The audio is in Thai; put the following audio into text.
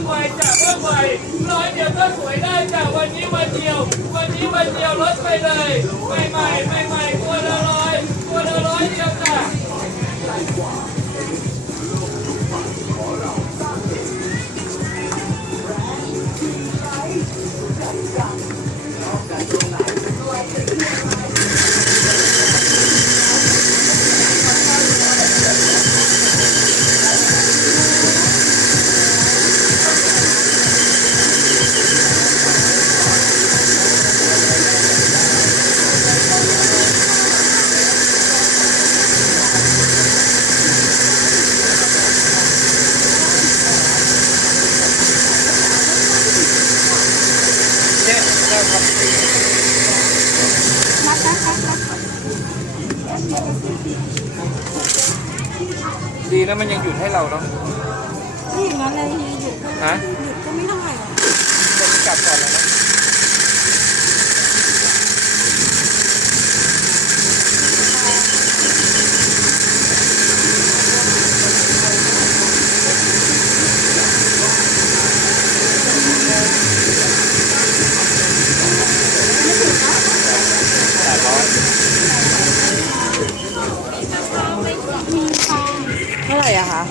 มไวจากเพิ่มไวร้อยเดียวก็สวยได้จากวันนี้วันเดียว วันนี้วันเดียวลดไปเลยใหม่ใหม่ใหม่ใหม่ตัวละร้อยตัวละร้อยเดียวจ้ะ ดีนะมันยังหยุดให้เราเนาะ นี่อย่างนั้นเลยหยุดก็ ฮะ หยุดก็ไม่เท่าไหร่ เท่าไหร่อะคะ